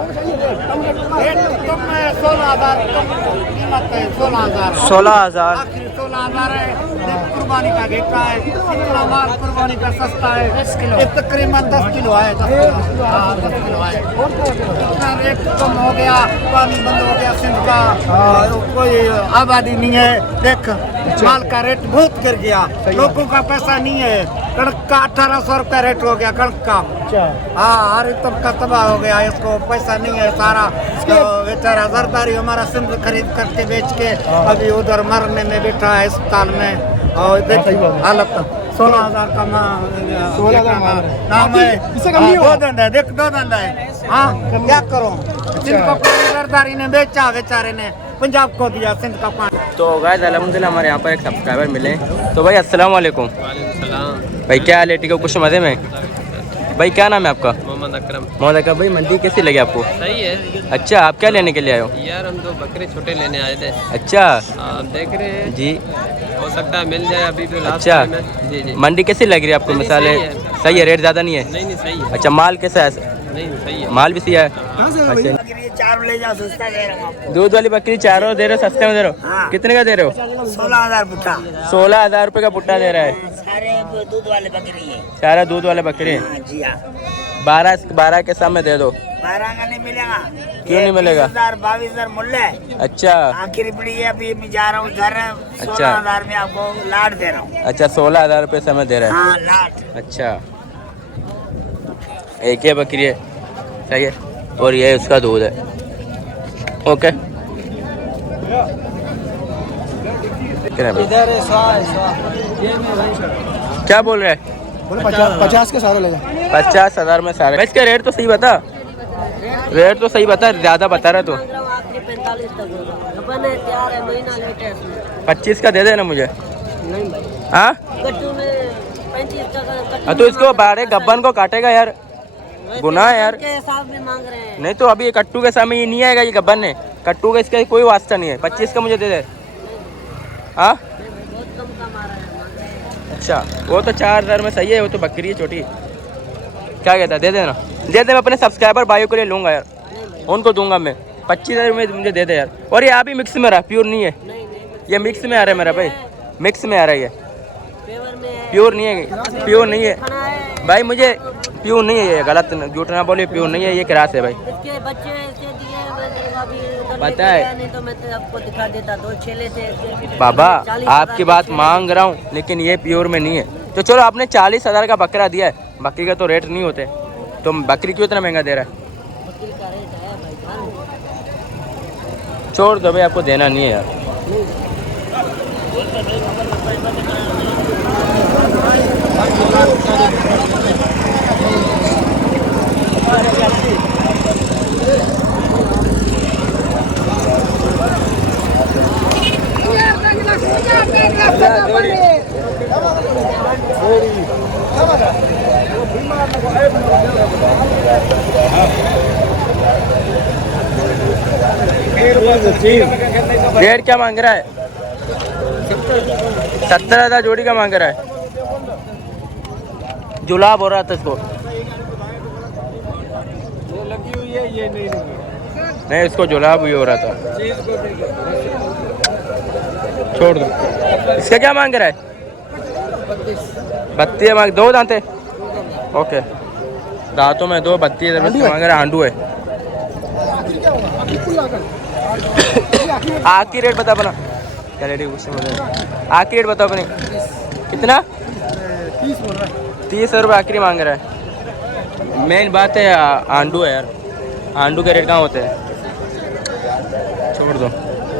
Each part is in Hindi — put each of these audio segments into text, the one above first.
तुम 16,000 कीमत है, 16,000 16,000 आखिरी 16,000 है। कुर्बानी का घेटा है, इतना माल कुर्बानी का सस्ता है। 10 किलो तकरीबन 10 किलो है, 10 किलो, हाँ 10 किलो है। इतना रेट कम हो गया, पानी बंद हो गया सिंध का, कोई आबादी नहीं है। देख माल का रेट बहुत गिर गया, लोगों का पैसा नहीं है। कणक का 1800 रुपया रेट हो गया, कणक का। हाँ, हर तबका तबाह हो गया, इसको पैसा नहीं है सारा। तो बेचारा जरदारी हमारा सिंध खरीद करके बेच के अभी उधर मरने में बैठा है अस्पताल में। और देखिए हालत 16,000 का नाम है, दो धंधा है, देख दो धंधा है। हाँ क्या करो, सिंध का जरदारी ने बेचा, बेचारे ने पंजाब को दिया सिंध का पानी। तो गाइस अल्हम्दुलिल्लाह हमारे यहाँ पर एक सब्सक्राइबर मिले। तो भाई अस्सलाम वालेकुम। भाई क्या हाल है, ठीक है, कुछ मज़े में? भाई क्या नाम है आपका? मोहम्मद अकरम। मोहम्मद अकरम भाई, मंडी कैसी लगी आपको? सही है अच्छा, आप क्या लेने के लिए आए हो? यार, हम तो बकरे छोटे लेने आए थे। अच्छा आप देख रहे हैं जी, हो सकता है मिल जाए अभी भी लास्ट अच्छा टाइम है। जी जी मंडी कैसी लग रही है आपको? नहीं, मिसाल सही है, है। सही है, रेट ज़्यादा नहीं है? नहीं सही है। अच्छा माल कैसा है? नहीं सही है। माल भी सही है। अच्छा, चार ले जाओ, सस्ता दे रहा हूँ। दूध वाली बकरी चारों दे रहे हो, सस्ते में दे रहे हो? हाँ। कितने का दे रहे हो? 16,000 पुट्ठा, 16,000 रुपये का पुट्टा दे रहा है। सारे दूध वाले बकरी है। सारा दूध वाले बकरी हैं। हाँ जी हाँ, 12 के सामने दे दो। 12 का नहीं मिलेगा। क्यों नहीं मिलेगा? 22,000 मूल्य है। अच्छा आखिरी पड़ी है, अभी मैं जा रहा हूँ घर। 16,000 में आपको लाट दे रहा हूँ। अच्छा 16,000 रुपये समय दे रहा है। हाँ लाट। अच्छा, एक ही बकरी है, सही है, और ये उसका दूध है। ओके क्या बोल रहे हैं? 50 के सारे ले जाओ। 50,000 में सारे। इसका रेट तो सही बता, रेट तो सही बता, ज़्यादा बता रहा तो। 25 का दे देना मुझे। हाँ तो इसको बारे गब्बन को काटेगा यार, गुनाह है यार। मांग रहे हैं। नहीं तो अभी ये कट्टू के सामने ये नहीं आएगा, ये गब्बन ने कट्टू का इसका कोई वास्ता नहीं है। 25 का मुझे दे दे। हाँ बहुत कम कमा रहे हैं। अच्छा, वो तो 4,000 में सही है, वो तो बकरी है छोटी। क्या कहता है, दे देना, दे दे। मैं अपने सब्सक्राइबर भाइयों के लिए लूँगा यार, उनको दूंगा मैं। 25,000 में मुझे दे दे यार। और ये अभी मिक्स में रहा, प्योर नहीं है ये, मिक्स में आ रहा है मेरा भाई, मिक्स में आ रहा है ये, प्योर नहीं है, प्योर नहीं है भाई, मुझे प्योर नहीं है ये, गलत झूठ ना बोले, प्योर नहीं है ये, क्रास है भाई। इसके बच्चे इसके दिए पता है। नहीं तो मैं तो आपको दिखा देता, 2 छेले थे इसके। बाबा 40,000 आपकी बात मांग रहा हूँ, लेकिन ये प्योर में नहीं है। तो चलो आपने 40,000 का बकरा दिया है, बकरी का तो रेट नहीं होते, तो बकरी क्यों इतना महंगा दे रहा है? बकरी का रेट है भाई, छोड़ दो भाई, आपको देना नहीं है यार। रेट क्या मांग रहा है? 70,000 जोड़ी का मांग रहा है। जुलाब हो रहा था इसको, लगी हुई है ये नहीं इसको जुलाब भी हो रहा था। छोड़ दो। इसका क्या मांग रहा है? 32 मांग, 2 दांते। ओके, दांतों में 2, 32,000 मांग रहा है। आंडू है। आखिरी रेट बता अपना, क्या रेट है? आखिरी रेट बताओ अपने, कितना? 30 रुपये आखिरी मांग रहा है। मेन बात है आंडू है यार, आंडू के रेट कहाँ होते हैं? छोड़ दो,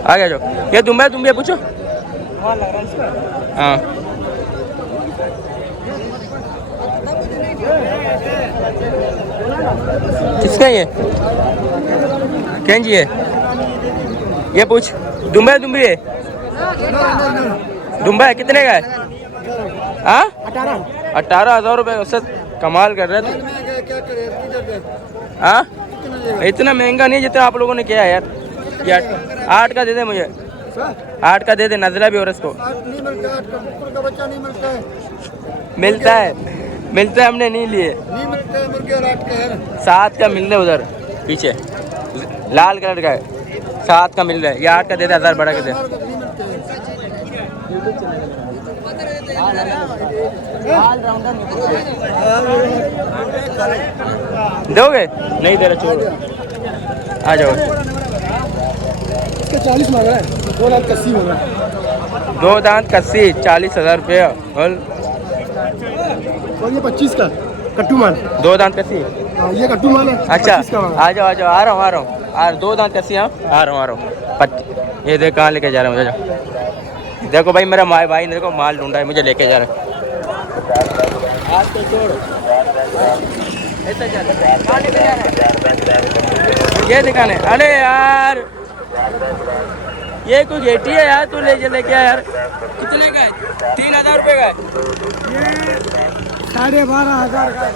आ गया जो। ये दुम्बा है, तुम भी पूछो। हाँ किसका ये? कैंजी है, ये पूछ। दुम्बा है, दुम्बी है, दुम्बा है, कितने का है? हाँ 18,000 रुपये। उससे कमाल कर रहे थे। हाँ इतना महंगा नहीं जितना आप लोगों ने किया है यार। ये 8 का दे दे मुझे, 8 का दे दे। नजला भी हो रहा इसको। मिलता है, मिलता है, हमने नहीं लिए। 7 का मिल रहा उधर, पीछे लाल कलर का है, 7 का मिल रहा है, ये 8 का दे दे, 1000 बढ़ा के दे। दोगे? नहीं दे रहे, छोड़ो, आ जाओ। इसके 40 मांग रहा है, 2 लाख 80 हो रहा है। 2 दांत कस्सी 40,000 रुपये। और ये 25 का कट्टू माल। 2 दांत कस्सी, ये कट्टू माल है। अच्छा 25 का मांगा। आ जाओ, आ जाओ, आ रहा हूँ, आ रहा हूँ। 2 दांत कस्सी, हाँ आ रहा हूँ। ये देख कहाँ लेके जा रहा हूँ, जा। देखो भाई, मेरा भाई मेरे को माल ढूंढा है, मुझे लेके जा रहा है। आज तो छोड़ो, ऐसा चल, कहाँ लेके जा रहा है? ये दिखाने, अरे यार ये कोई गेटी है यार, तू लेके आ यार। कितने का है? 3,000 रुपये का है। 12,500 का है भाई,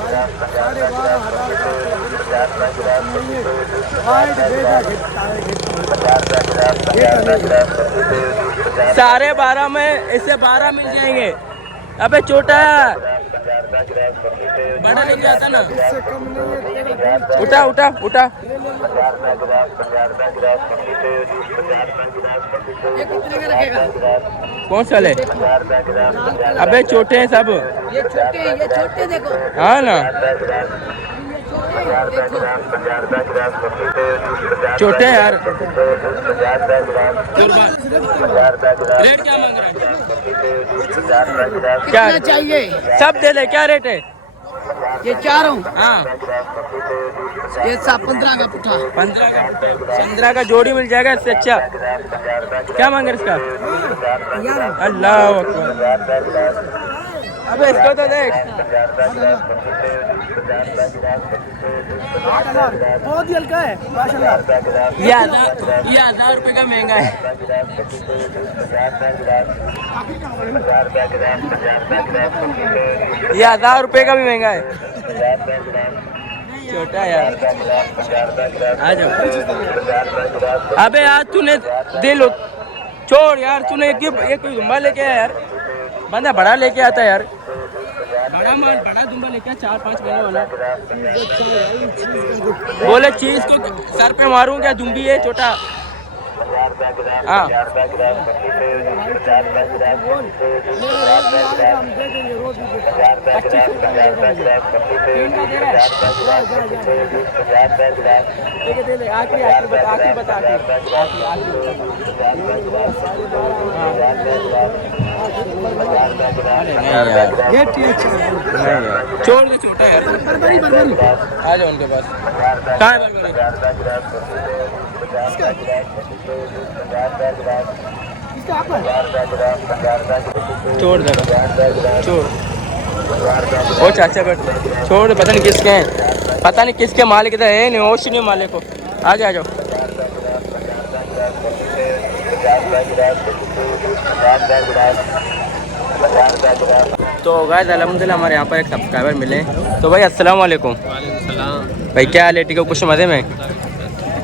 12,500 में इससे 12 मिल जाएंगे। अबे छोटा बड़ा लेके आता ना, उठा उठा उठा। कौन सा ले? अबे छोटे हैं सब, ये छोटे देखो। हाँ ना, छोटे हैं यार। रेट क्या मांग रहा है? क्या चाहिए? सब दे दे, क्या रेट है? ये चारों, हाँ ये 15 का पुठा। 15 का जोड़ी मिल जाएगा इससे अच्छा। क्या मांगे इसका? अल्लाह अकबर। अबे इसको तो देख, बहुत ही हल्का है माशाल्लाह। ये 1,000 रुपये का महंगा है। ये 1,000 रुपये का भी महंगा है, छोटा यार। आ जाओ। अबे यार तूने दिल छोड़ यार, तूने एक दुम्बा लेके आया यार, बंदा बड़ा लेके आता है यार, बड़ा माल, बड़ा दुम्बा लेके आया, 4-5 महीने वाला। बोले चीज को सर पे मारूं क्या? दुम्बी है छोटा। हाँ छोड़ दे, छोटा यार। आ जाओ उनके पास। कहाँ है बरबरी? छोड़ दे, छोड़। ओ चाचा बैठ, छोड़, पता नहीं किसके हैं, पता नहीं किसके मालिक इधर है नहीं, होश नहीं मालिक को। आगे आ जाओ। तो गाइस अल्हम्दुलिल्लाह हमारे यहाँ पर एक सब्सक्राइबर मिले। तो भाई अस्सलाम वालेकुम। भाई क्या हाल है? ठीक हो? कुछ मज़े में?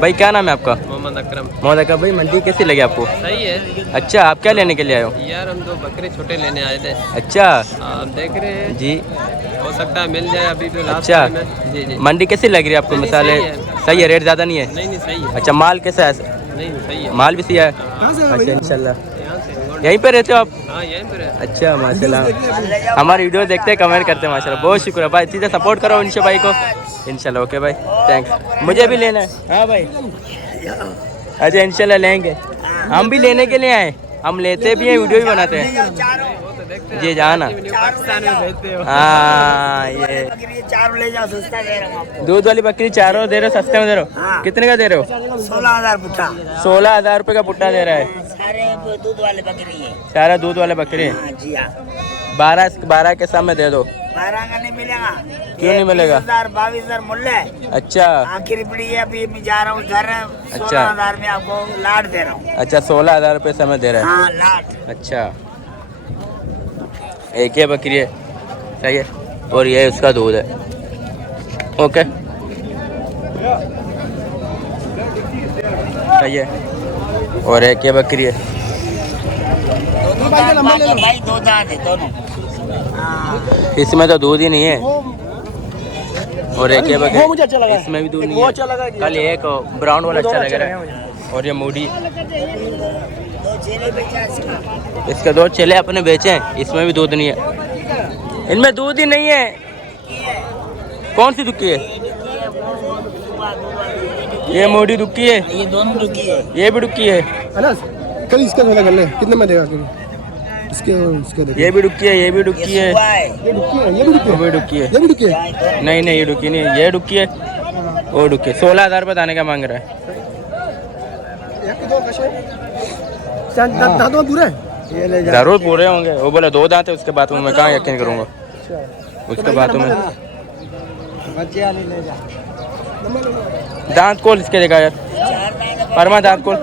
भाई क्या नाम है आपका? मोहम्मद अकरम। मोहम्मद अकरम। भाई मंडी कैसी लगी आपको? सही है अच्छा, आप क्या लेने के लिए आए हो? यार, हम 2 बकरे छोटे लेने आए थे। अच्छा आप देख रहे हैं जी, हो सकता है मिल जाए अभी भी लास्ट अच्छा। टाइम है। जी जी। मंडी कैसी लग रही है आपको? नहीं, मिसाल है सही है। सही है, रेट ज़्यादा नहीं है? नहीं नहीं सही है। अच्छा, माल कैसा है? नहीं सही है। माल भी सही है। कहाँ से अच्छा इंशाल्लाह। यहाँ से यहीं पे रहते हो आप? हाँ यहीं पर है। अच्छा माशाल्लाह, हमारी वीडियो देखते हैं, कमेंट करते हैं माशाल्लाह। बहुत शुक्र है भाई, सीधे सपोर्ट करो इंशा भाई को इंशाल्लाह। ओके भाई, थैंक्स। मुझे भी लेना है। हाँ भाई, अच्छा इंशाल्लाह लेंगे, हम भी लेने के लिए आए, हम लेते भी हैं, वीडियो भी बनाते हैं। जी जाना। पाकिस्तान में भेजते हो। हाँ ये चारों ले जाओ, सस्ता दे रहा हूँ। दूध वाली बकरी चारों दे रहे हो, सस्ते में दे रहे हो? हाँ। कितने का दे रहे हो? 16,000 पुट्ठा। 16,000 रुपये का पुट्टा दे रहा है। सारे दूध वाले बकरी है। सारा दूध वाले बकरी हैं। हाँ जी हाँ। 12 के सामने दे दो। 12 का नहीं मिलेगा। क्यों नहीं मिलेगा? 22,000 मूल्य है। अच्छा आखिरी पड़ी है, अभी मैं जा रहा हूँ घर। अच्छा। 16,000 में आपको लाट दे रहा हूँ। अच्छा, 16,000 रुपये समय दे रहा है। हाँ लाट। अच्छा, एक ही बकरी है, सही है, और ये उसका दूध है। ओके सही है, और एक ये बकरी है। भाई 2 दांत है दोनों। इसमें तो दूध ही नहीं है। और एक ये वो बकरी, मुझे अच्छा लगा। इसमें भी दूध एक नहीं वो है। अच्छा लगा, कल एक ब्राउन वाला अच्छा लग रहा है। और ये मूडी, इसके 2 चेले अपने बेचे हैं, इसमें भी दूध नहीं है। इनमें दूध ही नहीं है। कौन सी दुक्की है? ये मोटी दुक्की है, ये दोनों रुकी है। ये भी दुक्की है। अनस कल इसका थोड़ा कर ले, कितने में देगा इसके इसके देखो। ये भी दुक्की है, ये भी दुक्की है, ये डुक्की है, ये भी डुक्की वो है, भी दुक्की है। ये भी डुक्की है। नहीं नहीं, ये दुक्की नहीं है, ये दुक्की है, वो दुक्की है। 16,000 रुपये दाने का मांग रहा है। दांत में पूरा है। ये ले जा। जरूर पूरे होंगे। वो बोला 2 दांत है, उसके बाद में मैं कहाँ यकीन करूँगा। उसके बाद में बच्चे वाले ले जा। दांत खोल इसके देखा यार, परमा दांत खोल।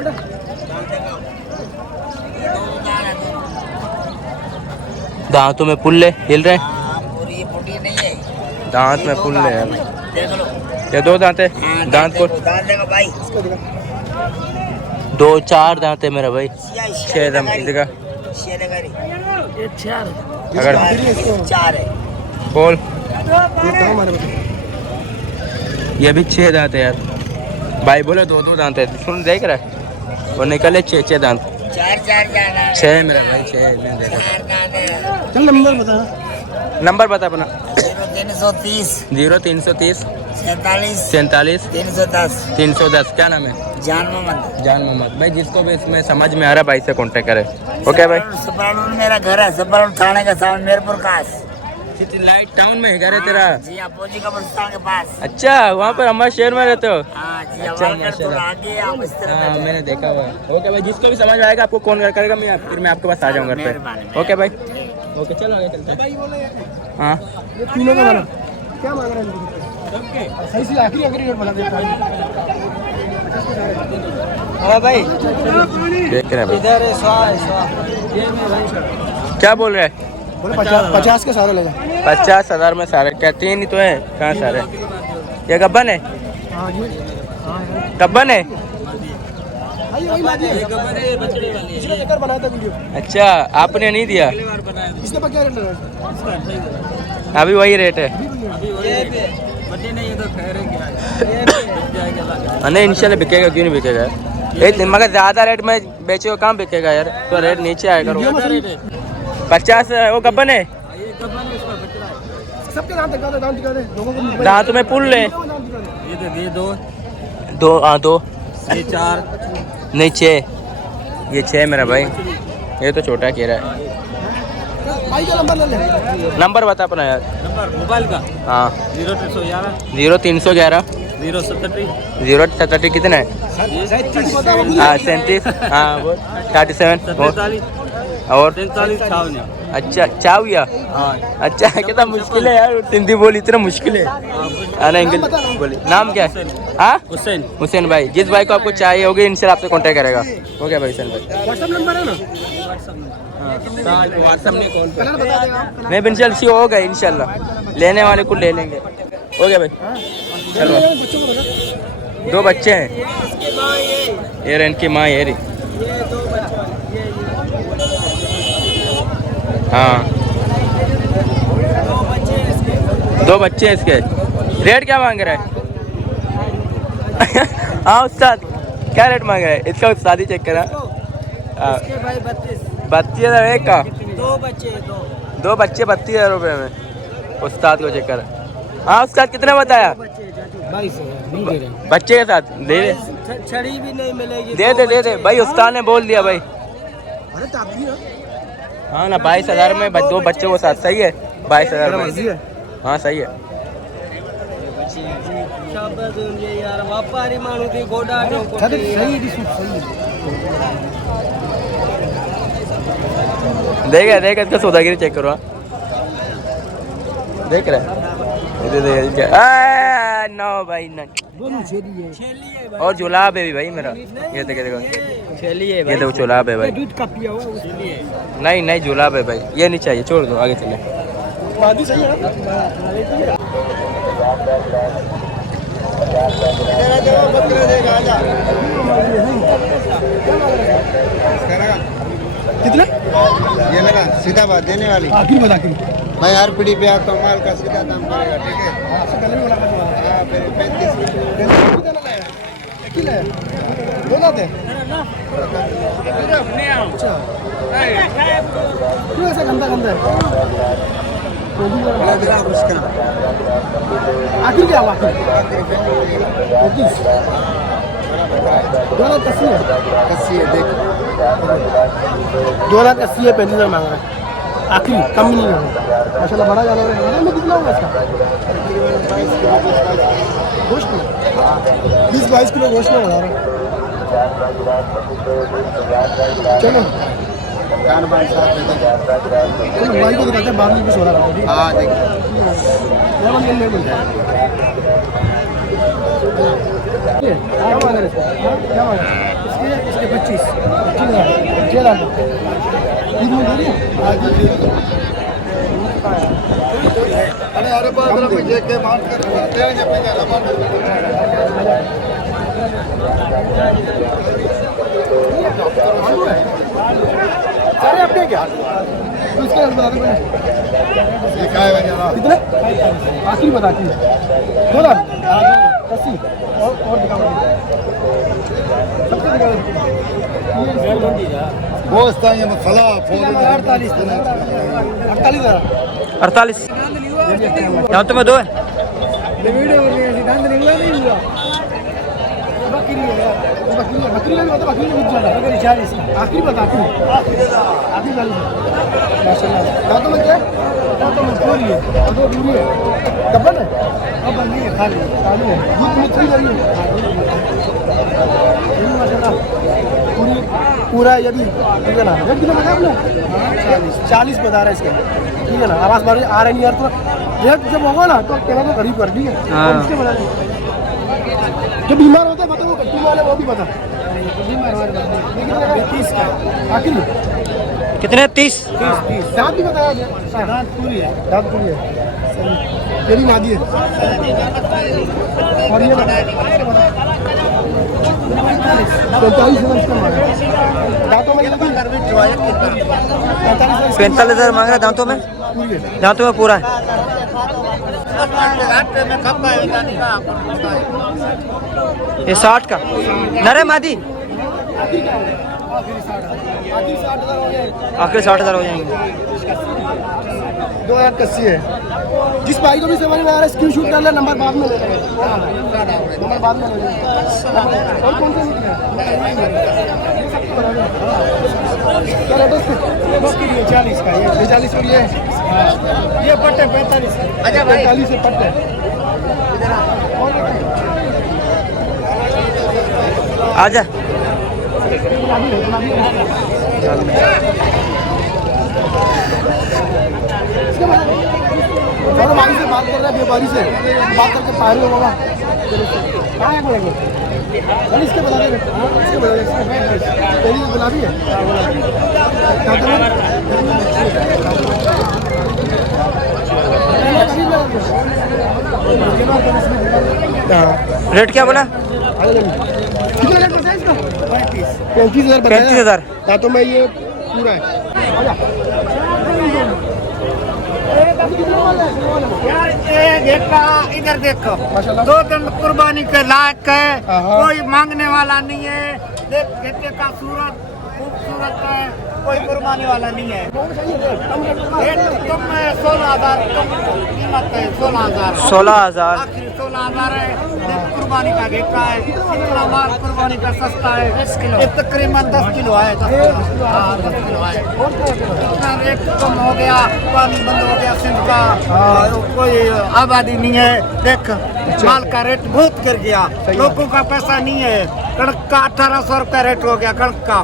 दांतों में पुल्ले हिल रहे हैं, पूरी फुटी नहीं है। दांत में पुल्ले यार। देख लो। ये 2 दांत है, दांत खोल। दांत देखो भाई। 2-4 दांत है मेरा भाई, 6 दांत दिखा। ये 4 अगर 4 है। खोल, ये कहाँ मारे बच्चे? ये भी 6 दांत है यार। भाई बोले 2-2 दांत है, सुन देख रहा है, वो निकले 6 दांत। 4 जाना है। 6 मेरा भाई, 6 मैंने देखा। 4 दांत है। चल नंबर बता। नंबर बता अपना। 0330 0330 47 47 310 310। क्या नाम है? जान मोहम्मद। जान मोहम्मद। भाई जिसको भी इसमें समझ में आ रहा है भाई से कांटेक्ट करे। ओके भाई। सपरालूर मेरा घर है, सपरालूर थाने का सामने मेरपुर कास। सिटी लाइट टाउन में है घर है तेरा? जी अपोजी कब्रिस्तान के पास। अच्छा, वहाँ पर हमारे शहर में रहते हो? हाँ जी, अच्छा, हमारे घर थोड़ा आगे हम इस तरफ हाँ रहते हैं। मैंने देखा हुआ है। ओके भाई, जिसको भी समझ में आएगा आपको कॉल करेगा, फिर मैं आपके पास आ जाऊँगा घर मेहरबानी। पे। ओके भाई, ओके चलो आगे चलते हैं। हाँ ये तीनों का वाला क्या मांग रहे हैं? सही से आखिरी रेट बता देता हूँ। हाँ भाई देख रहे हैं भाई। इधर है 100 क्या बोल रहे हैं? बोले 50 के सारे ले जा। 50,000 में सारे? क्या 3 ही तो है, कहाँ सारे? ये गब्बन है, हाँ जी। गब्बन है। पिछले लेकर बनाया था वीडियो। अच्छा, आपने नहीं दिया? इसके पर क्या रेट लगा? अभी वही रेट है। नहीं इंशाल्लाह बिकेगा, क्यों नहीं बिकेगा यार? मगर ज़्यादा रेट में बेचे हो कहाँ बिकेगा यार, तो रेट नीचे आएगा। 50 वो गब्बन है। सबके दांत दिखा दे, दांत दिखा दे लोगों को। दांत में पुल है। ये 2 2 हाँ 2 ये 4 नहीं 6, ये 6 मेरा भाई। ये तो छोटा कह रहा है। भाई का नंबर ले ले। नंबर बता अपना यार। नंबर मोबाइल का हाँ 0311 0311 037 037 कितना है? हाँ 37, हाँ वो 37 और 43 छावनी। अच्छा चाविया। हाँ अच्छा कितना मुश्किल है यार, हिंदी बोली इतना मुश्किल है। अरे इंग्लिश बोली। नाम क्या है? हाँ हुसैन। हुसैन भाई। जिस भाई को आपको चाहिए होगी इनसे आपसे कांटेक्ट करेगा। ओके भाई हुसैन भाई। व्हाट्सएप नंबर है ना? व्हाट्सएप नहीं कॉल कलर बता देगा आप। नहीं इंशाल्लाह सी होगा, इंशाल्लाह लेने वाले को ले लेंगे। ओके भाई चलो। बच्चों को बता। 2 बच्चे हैं, ये रहे इनकी माँ, ये रही। हाँ 2 बच्चे हैं इसके। रेट क्या मांग रहा है? हाँ उस्ताद क्या रेट मांग रहा है इसका? उस्ताद ही चेक करा। 32,000 एक का? 2 बच्चे 32,000 रुपये में। उस्ताद को चेक करा। हाँ उस्ताद कितने बताया? 22 नहीं दे रहे। बच्चे के साथ दे दे, छड़ी भी नहीं मिलेगी। दे दे भाई, उस्ताद ने बोल दिया भाई। अरे ताप भी ना। हाँ ना 22,000 में 2 बच्चों के साथ सही है। 22,000 में हाँ सही है। देख इसका सौदागिरी चेक करो। हाँ देख रहे नो भाई ना। और जुलाब है भी भाई मेरा। ये देखो ये देखो जुलाब है भाई। दूध का पिया हुआ नहीं जुलाब है भाई, ये नहीं चाहिए, छोड़ दो आगे चले। बादी सही है ना? कितने? ये लगा सीधा बात देने वाली। आखिर बता के मैं हर पीढ़ी पे आता हूँ, माल का सीधा दाम करेगा, ठीक है? कलर भी बना दोनों थे क्यों ऐसा गंदा गंदा है आखिर क्या हुआ आखिर 280 है 280 है 35,000 मांग रहा है आखिरी कम नहीं है माशाल्लाह बड़ा जानवर है में कितना होगा इसका गोश्त 20-22 किलो गोश्त में बता रहा हूँ चलो भाई को दिखाते हैं बाद में कुछ हो रहा है हाँ देखिए क्या मांग रहे क्या मांग इसके 25 अरे अरे बात मुझे के बात कर सारे अपने क्या इसके बता दो कितने आखिरी बताती है 2 लाख 80 और दिखाओ सबसे दिखाओ गोश्त ये मसाला 48 यहाँ तो मैं 2 है बकरी में बता बकरी में 40 आखिरी बताती हूँ आखिरी 40 माशाल्लाह दांतों में क्या दांतों में पूरी है और 2 पूरी है डबल है अब नहीं है खाली है दूध में थोड़ी जरी है माशाल्लाह पूरा ये भी ठीक है ना रेट कितना बताया आपने 40 बता रहा है इसके ठीक है ना आवाज़ बार आ रही नहीं यार तो रेट जब होगा ना तो कहना तो गरीब कर दी है इसके बता जो बीमार होते हैं बताओ कट्टू वाले वो भी बता बीमार वाले 30 का आखिरी कितने 30 दांत भी बताया दांत पूरी है ये भी मादी है और ये 45,000 दांतों में 45,000 मांग रहा दांतों में पूरा है ये 60 का नरे मादी आखिर 60,000 हो जाएंगे 280 है जिस भाई को भी समझ में आ रहा है स्क्रीन शूट कर ले नंबर बाद में ले लेंगे नंबर बाद में ले लेंगे और कौन से क्या रेट है इसकी 40 का ये 40 और ये पट्टे 45 अच्छा 45 से पट्टे आजा चलो भाई से बात कर रहे हैं व्यापारी से बात करके पारी होगा कहाँ है बोलेंगे चल इसके बता दे इसके बता दे तेरी गुलाबी है रेट क्या बोला कितना रेट बताया इसका 35,000 35,000 दांतों में ये पूरा है इधर देखो 2 दिन कुर्बानी के लायक है कोई मांगने वाला नहीं है देख घेटे का सूरत खूबसूरत है कोई कुर्बानी वाला नहीं है रेट कम है 16,000 कम कीमत है 16,000 आखिरी 16,000 है देख कुर्बानी का घेटा है इतना माल कुर्बानी का सस्ता है ये तकरीबन 10 किलो है 10 किलो है इतना रेट कम हो गया पानी बंद हो गया सिंध का कोई आबादी नहीं है देख माल का रेट बहुत गिर गया लोगों का पैसा नहीं है कणक का 1800 रुपया रेट हो गया कणक का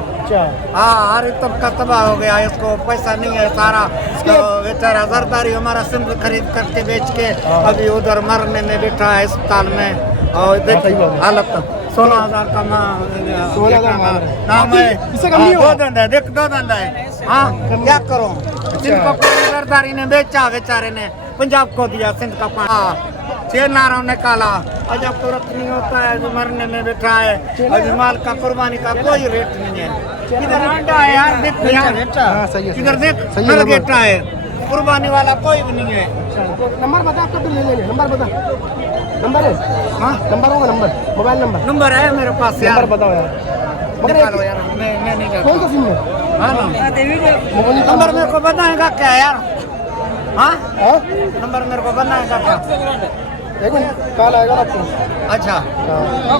हाँ हर तबका तबाह हो गया इसको पैसा नहीं है सारा तो बेचारा जरदारी हमारा सिंध खरीद करके बेच के अभी उधर मरने में बैठा है अस्पताल में और देखिए हालत 16,000 का नाम है 2 धंधा है देख 2 धंधा है हाँ क्या करो सिंध का पानी जरदारी ने बेचा बेचारे ने पंजाब को दिया सिंध का पानी नारों निकाला अजब तुरंत नहीं होता है जो मरने में बैठा है अभी माल का कुर्बानी का कोई रेट नहीं है इधर अंडा है यार देख यार इधर देख नर गेटा है कुर्बानी वाला कोई भी नहीं है नंबर बता आपका ले लेंगे नंबर बता नंबर है? हाँ नंबर होगा, नंबर, मोबाइल नंबर? नंबर है मेरे पास यार। नंबर बताओ यार। मगर निकालो यार, मैं नहीं कौन सा सिम है? हाँ ना मोबाइल नंबर मेरे को बताएगा क्या यार? हाँ हाँ? नंबर मेरे को बताएगा क्या? देखो कॉल आएगा आपको। अच्छा हाँ।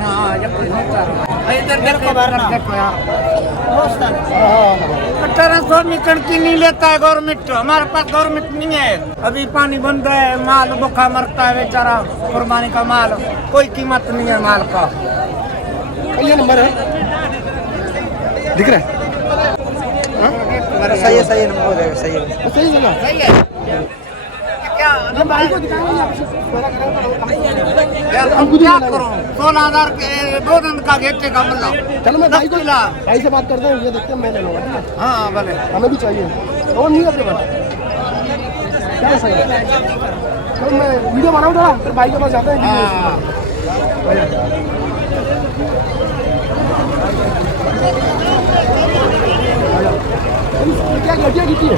हाँ ये कोई होता है इधर देखो देखो यार। हाँ। 1800 में कणकी नहीं लेता है गवर्नमेंट, हमारे पास गवर्नमेंट नहीं है। अभी पानी बंद है, माल भूखा मरता है बेचारा, कुर्बानी का माल, कोई कीमत नहीं है माल का। ये नंबर है, दिख रहा है? सही है, सही नंबर हो जाएगा, सही है, सही जगह। सही है। क्या हम भाई को दिखाएंगे यार हम क्या करूं? 16,000 के 2 दिन का घेटे का मतलब। चलो मैं भाई को 10 किला। भाई से बात करते हैं, ये देखते हैं, मैं ले लूँगा, ठीक है? हाँ भले हमें भी चाहिए और नहीं अपने पास क्या सही है? तो मैं वीडियो बनाऊँ थोड़ा, फिर भाई के पास जाते हैं। क्या गटिया कितनी है?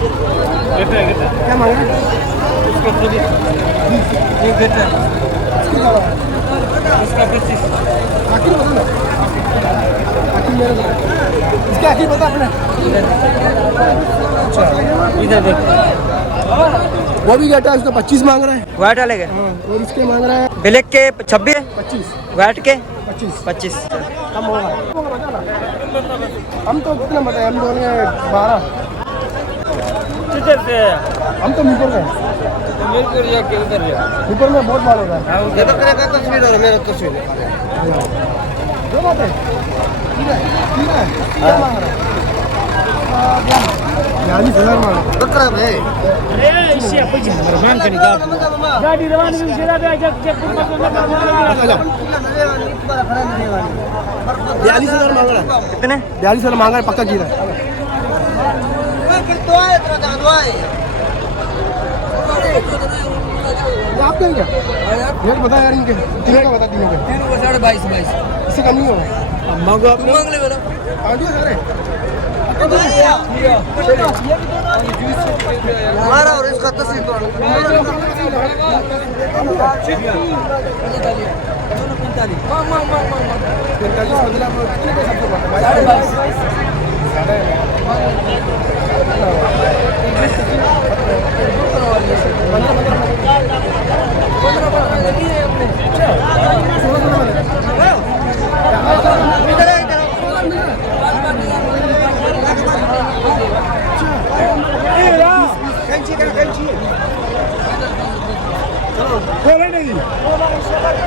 क्या मांग रहे हैं? आखिर बता ना, आखिर मेरे को इसके आखिर बता अपने। इधर देख, वो भी गटा है, उसका 25 मांग रहा है। व्हाइट वाले के और इसके मांग रहा है ब्लैक के 26, 25। व्हाइट के 25 25। कम होगा। हम तो कितना बताए, हम बोले 12। किधर से? हम तो मीटर में, मीरपुर या के उधर या मीटर में बहुत माल हो रहा है। ये तो तेरे का तस्वीर है, मेरा तस्वीर है। जो बात है, ठीक है, ठीक है। क्या मांग रहा है? 42,000 मांग रहा है। बकरा भाई गाड़ी रवाना में चला गया जब 42,000 मांग रहा है। कितने? 42,000 मांग रहा है, पक्का गिरा है। ये आप कहेंगे रेट बता यार, इनके तीनों का बता, तीनों का 22,500 इससे कम नहीं होगा। मांगो आप मांग ले बोलो आगे सारे हमारा और इसका तस्वीर तो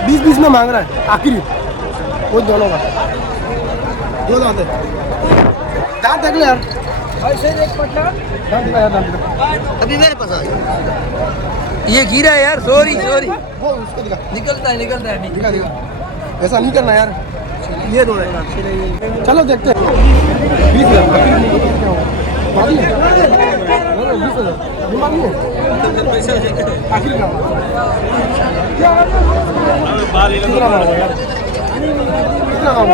20 में मांग रहा है आखिरी, वो दोनों का 2 दांत है। दांत देख ले यार, दांत दिखा यार, दांत दिखा। अभी मेरे पास आया ये गिरा है यार, सॉरी सॉरी वो उसको दिखा, निकलता है दिखा दिखा। ऐसा नहीं करना यार, ये दो है। चलो देखते हैं। 20,000 दिमाग नहीं है आखिरी का कितना मांगो यार, कितना मांगो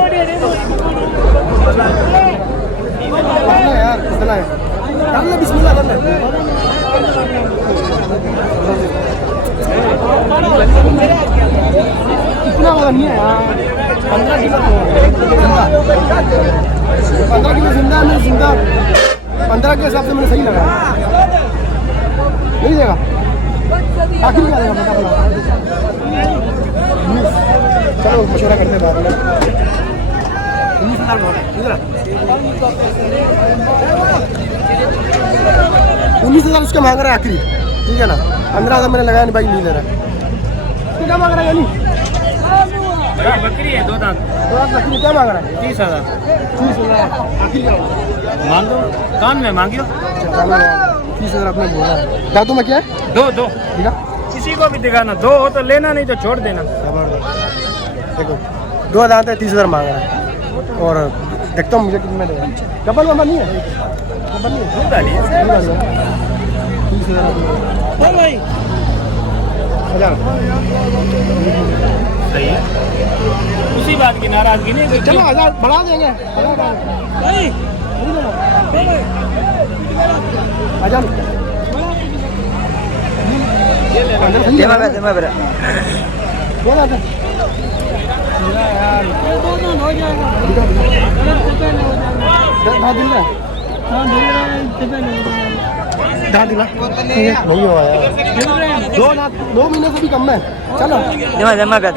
यार, कितना है कर ले, बिस्मिल्लाह कर ले। इतना वाला नहीं है यार, 15 किलो 15 किलो जिंदा है, मेरी जिंदा 15 के हिसाब से मैंने सही लगाया। नहीं देगा आखिर क्या देगा पता पड़ा। चलो मशवरा करते हैं बाद में। 19,000 बहुत है, इधर 19,000 उसका मांग रहा है आखिरी, ठीक है ना। 15,000 मैंने लगाया नहीं भाई, नहीं ले रहा। क्या मांग रहा है यानी? बकरी है 2 दांत। 2 दांत बकरी क्या मांग रहा है? 30,000 30,000 आखिरी का मांगो, कान में मांगियो। 30,000 आपने बोला है। दांतों में क्या है? 2 ठीक है, किसी को भी दिखाना, 2 हो तो लेना, नहीं तो छोड़ देना। देखो 2 दांत है, 30,000 मांग रहा है। और देखता हूँ मुझे कितने देगा। डबल नंबर नहीं है, डबल नहीं है, 30,000 भाई 1000 सही है, उसी बात की नाराजगी नहीं। चलो 1000 बढ़ा देंगे, 1000 ये ले दो ना यार दिला नहीं हुआ यार 2 महीने से भी कम है चलो जमा जमा कर